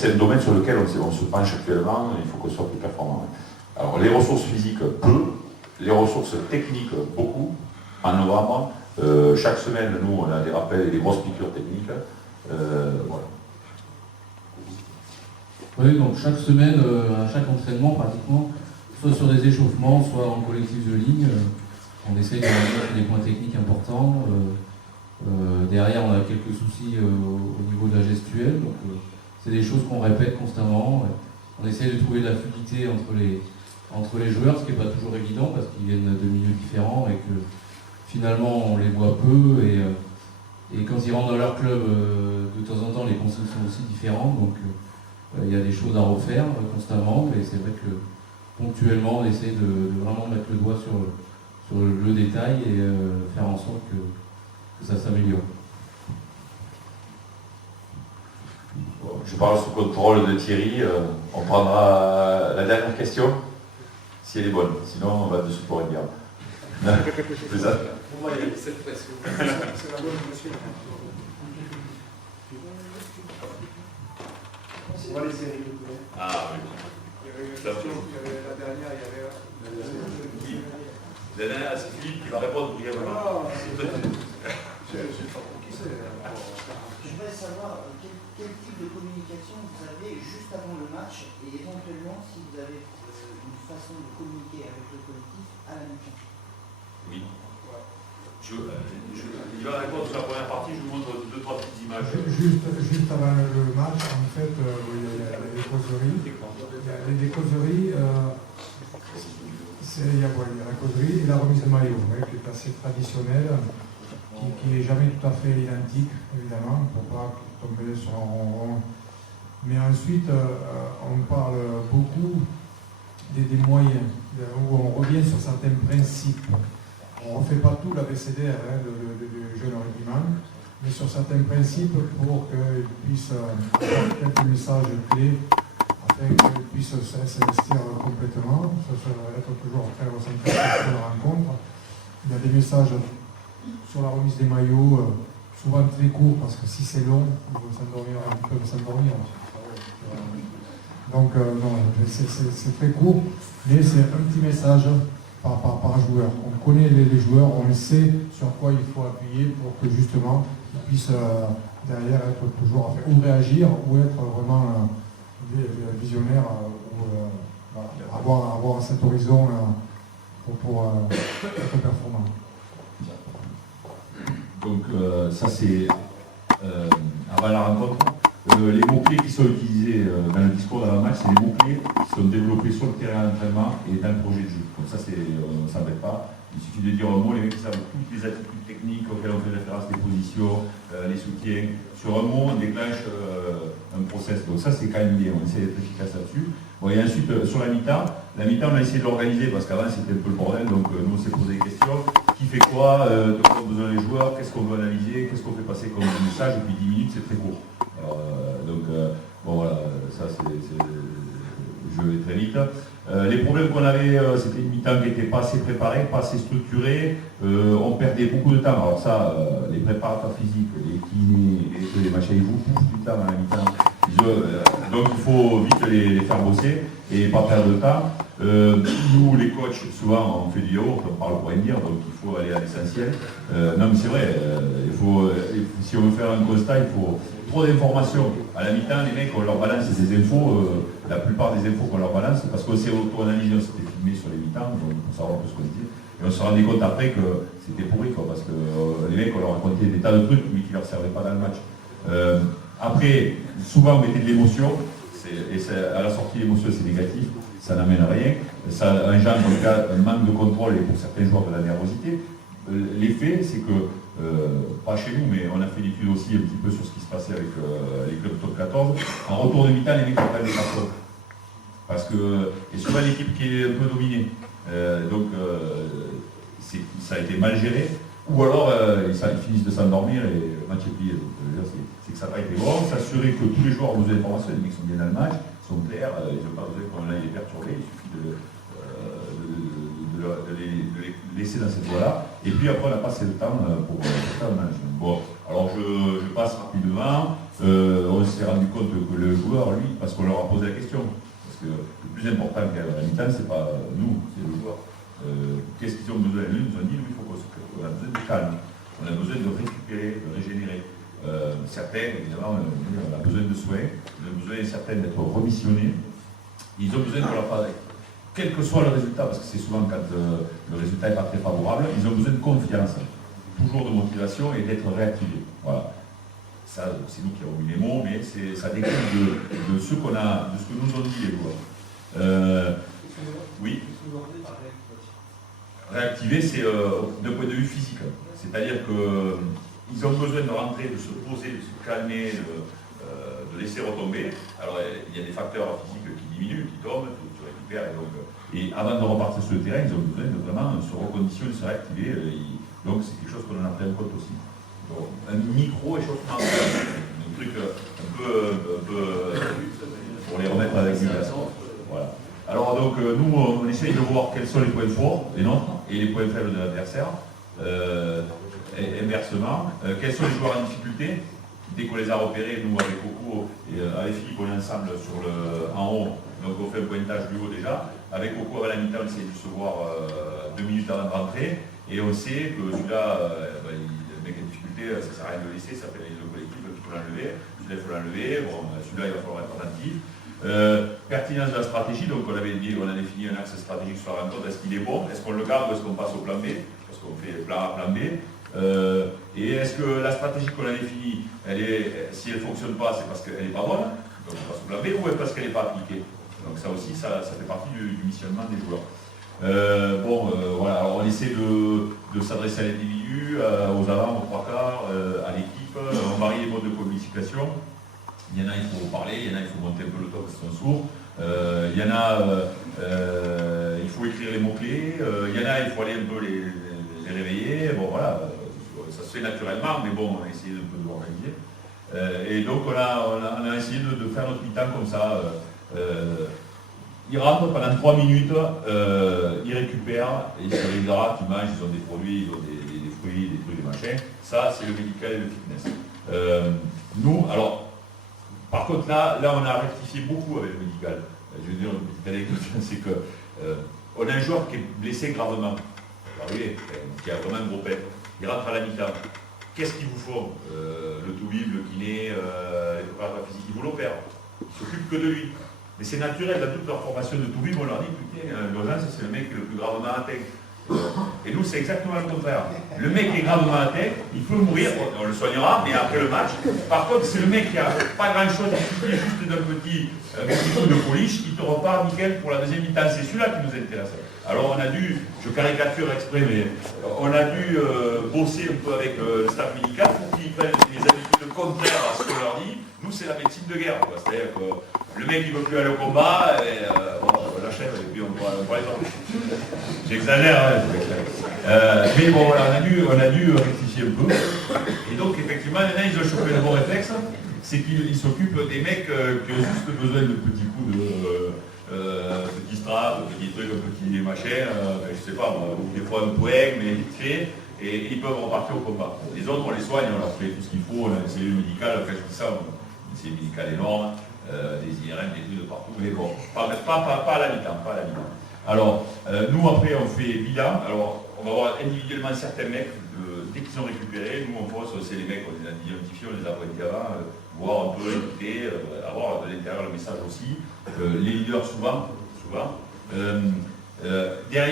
c'est un domaine sur lequel on se penche actuellement, il faut qu'on soit plus performant. Alors les ressources physiques, peu, les ressources techniques, beaucoup. En novembre, chaque semaine, nous, on a des rappels et des grosses piqûres techniques. Voilà. Oui, donc chaque semaine, à chaque entraînement, pratiquement, soit sur des échauffements, soit en collectif de ligne, on essaye de remettre des points techniques importants. Derrière, on a quelques soucis au niveau de la gestuelle, donc c'est des choses qu'on répète constamment. On essaye de trouver de la fluidité entre les joueurs, ce qui n'est pas toujours évident parce qu'ils viennent de milieux différents et que finalement on les voit peu et quand ils rentrent dans leur club, de temps en temps les consignes sont aussi différentes, donc il y a des choses à refaire constamment, et c'est vrai que ponctuellement on essaie de vraiment mettre le doigt sur le détail et faire en sorte que ça s'améliore. Bon, je parle sous contrôle de Thierry, on prendra la dernière question, si elle est bonne, sinon on va de support et bien. C'est ça. On va y aller, cette pression. C'est la bonne question. On va laisser Eric le connaître. Ah oui. Il y avait une question, il y avait la dernière, il y avait... Oui. La dernière, c'est Philippe qui va répondre brièvement. Je sais pas pour qui c'est. Je voudrais savoir quel type de communication vous avez juste avant le match et éventuellement si vous avez une façon de communiquer avec le collectif à la mi-temps. Oui. Il va répondre sur la première partie, je vous montre 2-3 petites images. Juste avant le match, en fait, il y a des causeries. Il y a des causeries, il y a la causerie et la remise de maillot, qui est assez traditionnelle, qui n'est jamais tout à fait identique, évidemment, pour ne pas tomber sur un ronron. Mais ensuite, on parle beaucoup des moyens, où on revient sur certains principes. On ne refait pas tout l'abécédaire du jeune régiment, mais sur certains principes pour qu'ils puissent avoir quelques messages clés afin qu'ils puissent s'investir complètement. Ça va être toujours très ressenti sur la rencontre. Il y a des messages sur la remise des maillots, souvent très courts, parce que si c'est long, ils peuvent s'endormir. Donc, non, c'est très court, mais c'est un petit message par joueur. On connaît les joueurs, on sait sur quoi il faut appuyer pour que justement ils puissent derrière être toujours ou réagir ou être vraiment visionnaire ou avoir cet horizon pour être performant. Donc ça c'est avant la rencontre. Les mots-clés qui sont utilisés dans le discours d'avant-match, c'est les mots-clés qui sont développés sur le terrain d'entraînement et dans le projet de jeu. Donc ça, on ne s'embête pas. Il suffit de dire un mot, les mecs savent toutes les attitudes techniques auxquelles on fait référence, les positions, les soutiens. Sur un mot, on déclenche un process. Donc ça, c'est quand même bien. On essaie d'être efficace là-dessus. Bon, et ensuite, sur la mi-temps, on a essayé de l'organiser parce qu'avant, c'était un peu le bordel. Donc nous, on s'est posé des questions. Qui fait quoi, de quoi ont besoin les joueurs, qu'est-ce qu'on veut analyser, qu'est-ce qu'on fait passer comme message, et puis 10 minutes, c'est très court. Alors, bon voilà, ça je vais très vite. Les problèmes qu'on avait, c'était une mi-temps qui n'était pas assez préparée, pas assez structurée, on perdait beaucoup de temps. Alors ça, les préparateurs physiques, les kinés, les machins, ils vous poussent du temps à la mi-temps. Donc il faut vite les faire bosser et pas perdre de temps. Nous, les coachs, souvent on fait du yaourt, on parle pour rien dire, donc il faut aller à l'essentiel. Non mais c'est vrai, si on veut faire un constat, il faut trop d'informations. À la mi-temps, les mecs, on leur balance des infos, la plupart des infos qu'on leur balance, parce qu'on s'est auto-analysé, on s'était filmé sur les mi-temps, donc pour savoir un peu ce qu'on disait. Et on se rendait compte après que c'était pourri, quoi, parce que les mecs, on leur racontait des tas de trucs, mais qui ne leur servaient pas dans le match. Après, souvent on mettait de l'émotion, et à la sortie l'émotion c'est négatif, ça n'amène à rien, ça engendre en tout cas un manque de contrôle et pour certains joueurs de la nervosité. L'effet c'est que, pas chez nous, mais on a fait l'étude aussi un petit peu sur ce qui se passait avec les clubs top 14, en retour de mi-temps les mecs ont pas des cartons. Parce que, et souvent l'équipe qui est un peu dominée, ça a été mal géré, ou alors ils finissent de s'endormir et le match est plié. C'est que ça n'a pas été bon, s'assurer que tous les joueurs ont besoin d'informations, les mecs sont bien dans le match, sont clairs, ils n'ont pas besoin qu'on aille les perturber, il suffit de les laisser dans cette voie-là. Et puis après on a passé le temps pour faire le match. Bon, alors je passe rapidement. On s'est rendu compte que le joueur, lui, parce qu'on leur a posé la question, parce que le plus important qu'à la mi-temps, c'est pas nous, c'est le joueur. Qu'est-ce qu'ils ont besoin? Ils nous ont dit, il faut qu'on a besoin de calme, on a besoin de récupérer, de régénérer. Certains, évidemment, on a besoin de soins, on a besoin certains d'être remissionnés. Ils ont besoin de leur part, quel que soit le résultat, parce que c'est souvent quand le résultat n'est pas très favorable, ils ont besoin de confiance, toujours de motivation et d'être réactivés. Voilà. Ça, c'est nous qui avons mis les mots, mais ça découle de ce qu'on a, de ce que nous ont dit les joueurs. Oui. Réactiver, c'est d'un point de vue physique. C'est-à-dire qu'ils ont besoin de rentrer, de se poser, de se calmer, de laisser retomber. Alors, il y a des facteurs physiques qui diminuent, qui tombent, tu récupères. Et avant de repartir sur le terrain, ils ont besoin de vraiment se reconditionner, se réactiver. Donc, c'est quelque chose qu'on en a pris en compte aussi. Donc, un micro-échauffement, un truc un peu pour les remettre avec du gaz. Voilà. Alors donc nous on essaye de voir quels sont les points forts, les nôtres, et les points faibles de l'adversaire. Inversement, quels sont les joueurs en difficulté? Dès qu'on les a repérés, nous avec Coco et avec Philippe, on est ensemble en haut, donc on fait un pointage du haut déjà. Avec Coco à la mi-temps, on essaie de se voir 2 minutes avant de rentrer, et on sait que celui-là, le mec en difficulté, ça ne sert à rien de le laisser, ça fait le collectif, il faut l'enlever, celui-là il faut l'enlever, bon, celui-là il va falloir être attentif. Pertinence de la stratégie, donc on avait défini un axe stratégique sur la rencontre, est-ce qu'il est bon, est-ce qu'on le garde ou est-ce qu'on passe au plan B, parce qu'on fait plan A, plan B, et est-ce que la stratégie qu'on a définie, si elle ne fonctionne pas, c'est parce qu'elle n'est pas bonne, donc on passe au plan B, ou parce qu'elle n'est pas appliquée. Donc ça aussi, ça fait partie du missionnement des joueurs. Voilà, alors on essaie de s'adresser à l'individu, aux avants, aux trois quarts, à l'équipe, on varie les modes de communication. Il y en a, il faut parler, il y en a, il faut monter un peu le ton parce qu'ils sont sourds. Il y en a, il faut écrire les mots-clés. Il y en a, il faut aller un peu les réveiller. Bon, voilà, ça se fait naturellement, mais bon, on a essayé un peu de l'organiser. Et donc, on a essayé de faire notre mi-temps comme ça. Ils rentrent pendant 3 minutes, ils récupèrent, ils se réhydratent, ils mangent, ils ont des produits, ils ont des fruits, des trucs, des machins. Ça, c'est le médical et le fitness. Nous, alors, par contre, là, on a rectifié beaucoup avec le médical. Je veux dire, une petite anecdote, c'est que on a un joueur qui est blessé gravement. Qui a quand même un gros pet. Il rentre à la mi-temps. Qu'est-ce qu'ils vous font? Le toubib, le kiné, les préparateurs physiques, ils vous l'opèrent. Ils s'occupent que de lui. Mais c'est naturel, dans toute leur formation de toubib, on leur dit, écoutez, l'urgence, c'est le mec le plus gravement atteint. Et nous, c'est exactement le contraire. Le mec qui est gravement atteint, il peut mourir, on le soignera, mais après le match. Par contre, c'est le mec qui n'a pas grand-chose, il suffit juste d'un petit coup de polish, qui te repart nickel pour la deuxième mi-temps. C'est celui-là qui nous intéresse. Alors on a dû, je caricature exprès, mais on a dû bosser un peu avec le staff médical pour qu'ils prennent les habitudes contraires à ce qu'on leur dit. Nous, c'est la médecine de guerre. C'est-à-dire que le mec il ne veut plus aller au combat, et on l'achète et puis on voit les autres. J'exagère, hein, mais bon, voilà, on a dû rectifier un peu. Et donc, effectivement, maintenant, ils ont chopé le bon réflexe, c'est qu'ils s'occupent des mecs qui ont juste besoin de petits coups de petits straps, de petits trucs, de petits machins, je sais pas, des fois un poing, mais vite fait, et ils peuvent repartir au combat. Les autres, on les soigne, on leur fait tout ce qu'il faut, on a une cellule médicale, enfin, je dis ça, une cellule médicale énorme, des IRM, des trucs de partout, mais bon, pas à la mi-temps, pas à la mi-temps. Alors, nous après on fait bilan, alors on va voir individuellement certains mecs, dès qu'ils sont récupérés, nous on pose, c'est les mecs, on les a identifiés, on les a pointés avant, voir un peu écouter, avoir de l'intérieur le message aussi, les leaders souvent, derrière